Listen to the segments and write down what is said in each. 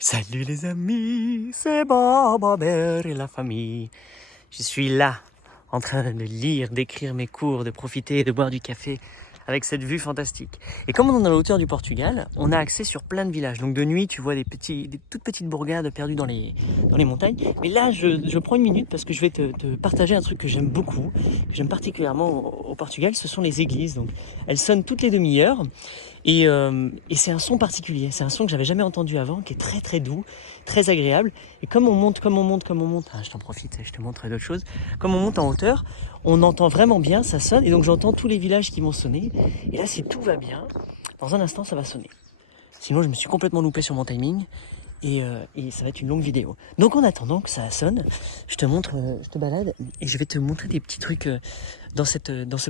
Salut les amis, c'est Bob, Robert et la famille. Je suis là, en train de lire, d'écrire mes cours, de profiter, de boire du café avec cette vue fantastique. Et comme on est dans la hauteur du Portugal, on a accès sur plein de villages. Donc de nuit, tu vois des toutes petites bourgades perdues dans les montagnes. Mais là, je prends une minute parce que je vais te partager un truc que j'aime beaucoup, que j'aime particulièrement au Portugal, ce sont les églises. Donc elles sonnent toutes les demi-heures. Et c'est un son particulier, c'est un son que j'avais jamais entendu avant, qui est très très doux, très agréable. Et comme on monte, je t'en profite, je te montre d'autres choses. Comme on monte en hauteur, on entend vraiment bien, ça sonne, et donc j'entends tous les villages qui vont sonner. Et là, si tout va bien, dans un instant, ça va sonner. Sinon, je me suis complètement loupé sur mon timing, et ça va être une longue vidéo. Donc en attendant que ça sonne, je te montre, je te balade, et je vais te montrer des petits trucs dans ce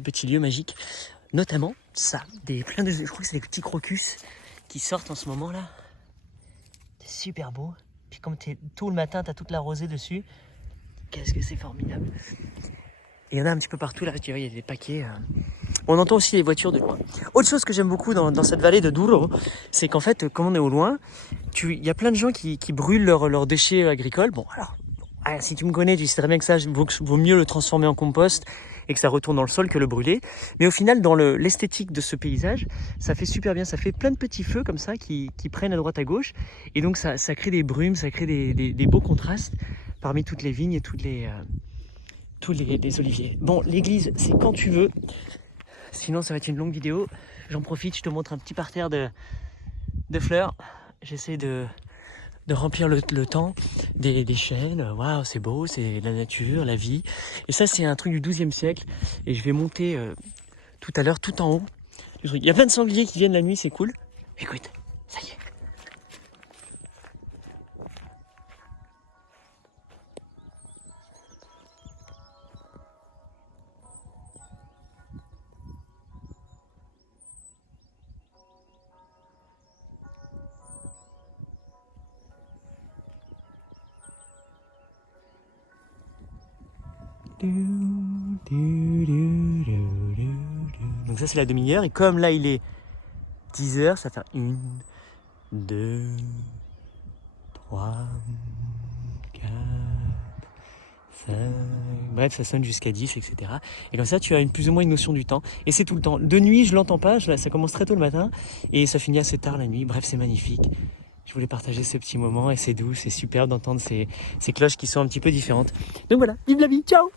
petit lieu magique. Notamment ça, je crois que c'est des petits crocus qui sortent en ce moment là. C'est super beau. Puis comme t'es tôt le matin, t'as toute la rosée dessus. Qu'est-ce que c'est formidable. Et il y en a un petit peu partout là, tu vois, il y a des paquets. On entend aussi les voitures de loin. Autre chose que j'aime beaucoup dans cette vallée de Douro, c'est qu'en fait, comme on est au loin, il y a plein de gens qui brûlent leurs déchets agricoles. Bon, alors, si tu me connais, tu sais très bien que ça vaut mieux le transformer en compost et que ça retourne dans le sol que le brûler. Mais au final, dans l'esthétique de ce paysage, ça fait super bien. Ça fait plein de petits feux comme ça qui prennent à droite à gauche. Et donc ça crée des brumes, ça crée des beaux contrastes parmi toutes les vignes et tous les oliviers. Bon, l'église, c'est quand tu veux. Sinon, ça va être une longue vidéo. J'en profite, je te montre un petit parterre de fleurs. J'essaie de remplir le temps des chênes. Waouh, c'est beau, c'est la nature, la vie. Et ça, c'est un truc du XIIe siècle. Et je vais monter tout à l'heure, tout en haut. Il y a plein de sangliers qui viennent la nuit, c'est cool. Écoute, ça y est. Donc ça c'est la demi-heure et comme là il est 10h, ça fait 1, 2, 3, 4, 5, bref ça sonne jusqu'à 10, etc. Et comme ça tu as plus ou moins une notion du temps. Et c'est tout le temps. De nuit je l'entends pas, ça commence très tôt le matin et ça finit assez tard la nuit. Bref c'est magnifique. Je voulais partager ce petit moment et c'est doux, c'est superbe d'entendre ces cloches qui sont un petit peu différentes. Donc voilà, vive la vie, ciao!